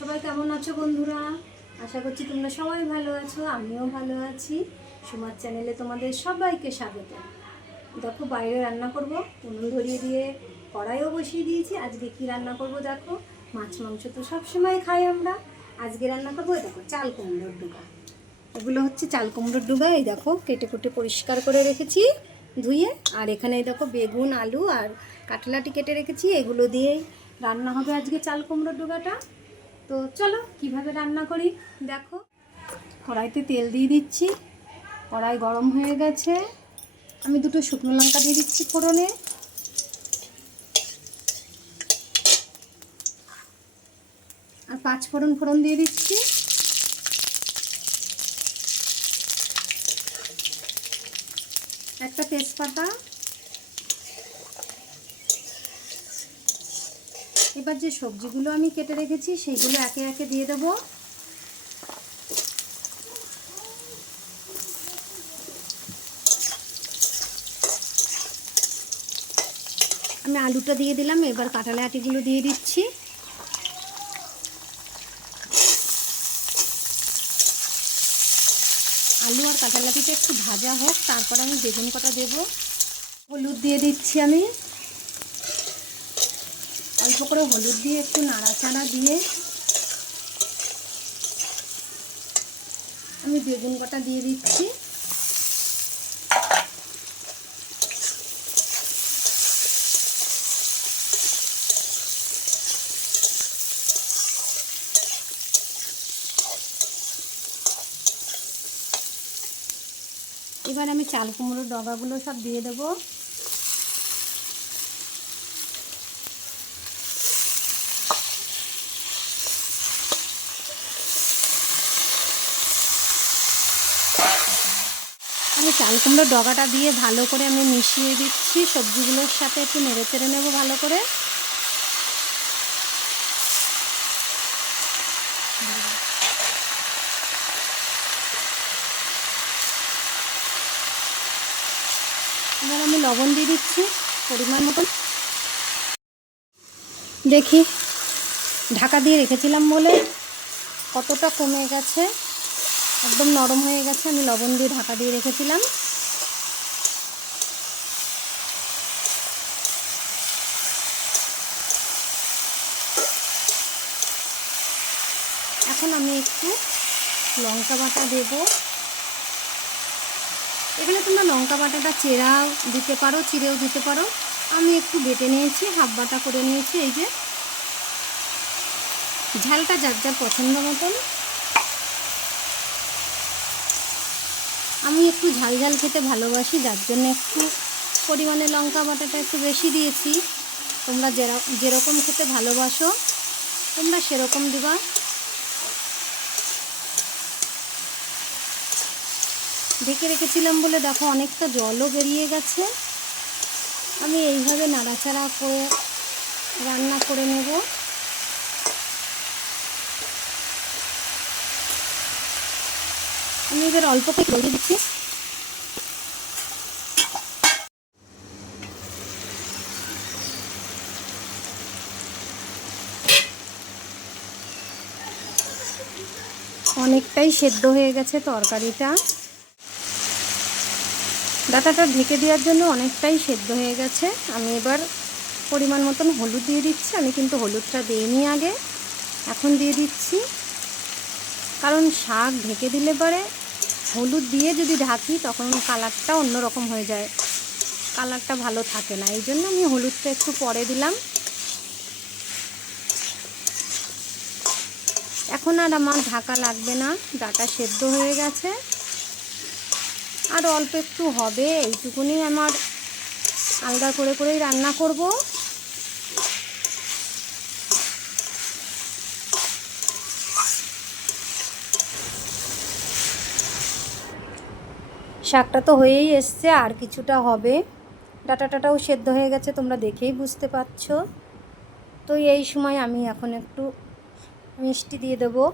সবাই কেমন আছো বন্ধুরা? আশা করছি তোমরা সবাই ভালো আছো, আমিও ভালো আছি। সুমার চ্যানেলে তোমাদের সবাইকে স্বাগত। দেখো, বাইরে রান্না করব, উনুন ধরিয়ে দিয়ে কড়াইও বসিয়ে দিয়েছি। আজকে কি রান্না করব দেখো, মাছ মাংস তো সবসময় খাই আমরা। আজকে রান্না করব দেখো, চাল কুমড়োর ডুগা। এগুলো হচ্ছে চাল কুমড়োর ডুগা, এই দেখো, কেটে কুটে পরিষ্কার করে রেখেছি ধুয়ে। আর এখানে দেখো, বেগুন, আলু আর কাটলাটি কেটে রেখেছি। এগুলো দিয়েই রান্না হবে আজকে চাল কুমড়োর ডুগাটা। তো চলো, কীভাবে রান্না করি? দেখো, কড়াইতে তেল দিয়ে দিচ্ছি। কড়াই গরম হয়ে গেছে। আমি দুটো শুকনো লঙ্কা দিয়ে দিচ্ছি ফোড়নে। আর পাঁচ ফোড়ন ফোড়ন দিয়ে দিচ্ছি। একটা তেজপাতা। এবার যে সবজিগুলো আমি কেটে রেখেছি সেইগুলো একে একে দিয়ে দেবো। আমি আলুটা দিয়ে দিলাম, এবার কাঁঠালে আটিগুলো দিয়ে দিচ্ছি। আলু আর কাঁঠালাটিটা একটু ভাজা হোক, তারপর আমি বেগুন কটা দেবো। হলুদ দিয়ে দিচ্ছি আমি। অল্প করে হলুদ দিয়ে একটু নাড়াচাড়া দিয়ে আমি বেগুন কটা দিয়ে দিচ্ছি। এবার আমি চাল কুমড়োর ডগাগুলো সব দিয়ে দেবো। আমি চাল কুমড়োর ডগাটা দিয়ে ভালো করে আমি মিশিয়ে দিচ্ছি। সবজিগুলোর সাথে একটু নেড়ে চেড়ে নেব ভালো করে। এবার আমি লবণ দিয়ে দিচ্ছি পরিমাণ মতন দেখি, ঢাকা দিয়ে রেখেছিলাম বলে কতটা কমে গেছে। একদম নরম হয়ে গেছে, আমি লবণ দিয়ে ঢাকা দিয়ে রেখেছিলাম। এখন আমি একটু লঙ্কা বাটা দেব। এখানে তোমরা লঙ্কা বাটাটা চেরাও দিতে পারো চিড়েও দিতে পারো। আমি একটু বেটে নিয়েছি, হাফ বাটা করে নিয়েছি, এই যে। ঝালটা যার যার পছন্দ মতন। আমি একটু ঝাল ঝাল খেতে ভালোবাসি, যার জন্য একটু পরিমাণে লঙ্কা বাটাটা একটু বেশি দিয়েছি। তোমরা যেরকম খেতে ভালোবাসো, তোমরা সেরকম দিবা। ঢেকে রেখেছিলাম বলে দেখো অনেকটা জলও বেরিয়ে গেছে। আমি এইভাবে নাড়াচাড়া করে রান্না করে নেব। আমি এবার অল্প করে দিচ্ছি। অনেকটাই সেদ্ধ হয়ে গেছে তরকারিটা। ডাটাটা ঢেকে দেওয়ার জন্য অনেকটাই সেদ্ধ হয়ে গেছে। আমি এবার পরিমাণ মতন হলুদ দিয়ে দিচ্ছি। আমি কিন্তু হলুদটা দিইনি আগে। এখন দিয়ে দিচ্ছি। কারণ শাক ঢেকে দিলে পরে হলুদ দিয়ে যদি ঢাকি তখন কালারটা অন্যরকম হয়ে যায়। কালারটা ভালো থাকে না। এই জন্য আমি হলুদটা একটু পরে দিলাম। এখন আর আমার ঢাকা লাগবে না। ডাটা সেদ্ধ হয়ে গেছে। আর অল্প একটু হবে। এইটুকুনি আমার আলাদা করে করেই রান্না করব। শাকটা তো হয়েই এসছে, আর কিছুটা হবে। ডাটা টাটাও সেদ্ধ হয়ে গেছে, তোমরা দেখেই বুঝতে পারছ। তো এই সময় আমি এখন একটু মিষ্টি দিয়ে দেবো।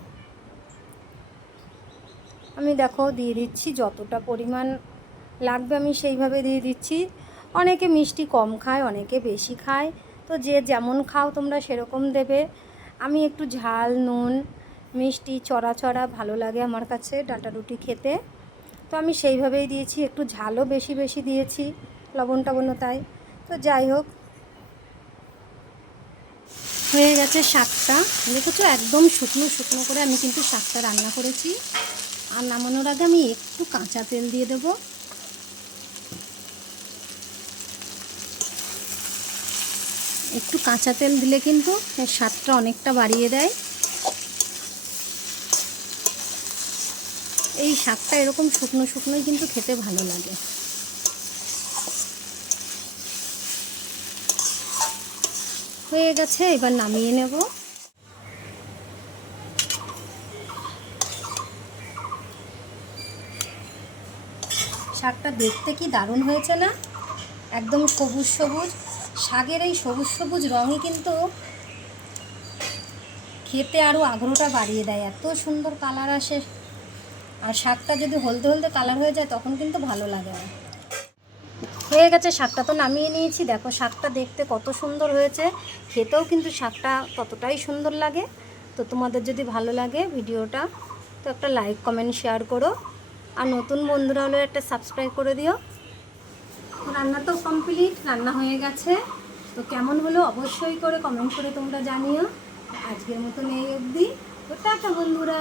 আমি দেখো দিয়ে দিচ্ছি, যতটা পরিমাণ লাগবে আমি সেইভাবে দিয়ে দিচ্ছি। অনেকে মিষ্টি কম খায়, অনেকে বেশি খায়। তো যে যেমন খাও তোমরা সেরকম দেবে। আমি একটু ঝাল, নুন, মিষ্টি, চড়া চড়া ভালো লাগে আমার কাছে ডাঁটা রুটি খেতে। তো আমি সেইভাবেই দিয়েছি, একটু ঝালও বেশি বেশি দিয়েছি লবণ টবণও তাই। তো যাই হোক, হয়ে গেছে শাকটা। দেখেছ, একদম শুকনো শুকনো করে আমি কিন্তু শাকটা রান্না করেছি। আর নামানোর আগে আমি একটু কাঁচা তেল দিয়ে দেবো। একটু কাঁচা তেল দিলে কিন্তু স্বাদটা অনেকটা বাড়িয়ে দেয়। এই শাকটা এরকম শুকনো শুকনোই কিন্তু খেতে ভালো লাগে। হয়ে গেছে, এবার নামিয়ে নেব। শাকটা দেখতে কি দারুণ হয়েছে না? একদম সবুজ সবুজ। শাকের এই সবুজ সবুজ রঙই কিন্তু খেতে আরও আগ্রহটা বাড়িয়ে দেয়। এত সুন্দর কালার আসে। আর শাকটা যদি হলদে হলদে কালার হয়ে যায়, তখন কিন্তু ভালো লাগে না। হয়ে গেছে, শাকটা তো নামিয়ে নিয়েছি। দেখো, শাকটা দেখতে কত সুন্দর হয়েছে। খেতেও কিন্তু শাকটা ততটাই সুন্দর লাগে। তো তোমাদের যদি ভালো লাগে ভিডিওটা, তো একটা লাইক, কমেন্ট, শেয়ার করো। আর নতুন বন্ধুরা হলে একটা সাবস্ক্রাইব করে দিও। রান্না তো কমপ্লিট, রান্না হয়ে গেছে। তো কেমন হলো অবশ্যই করে কমেন্ট করে তোমরা জানিও। আজকের মতন এই অবধি। তো টাটা বন্ধুরা।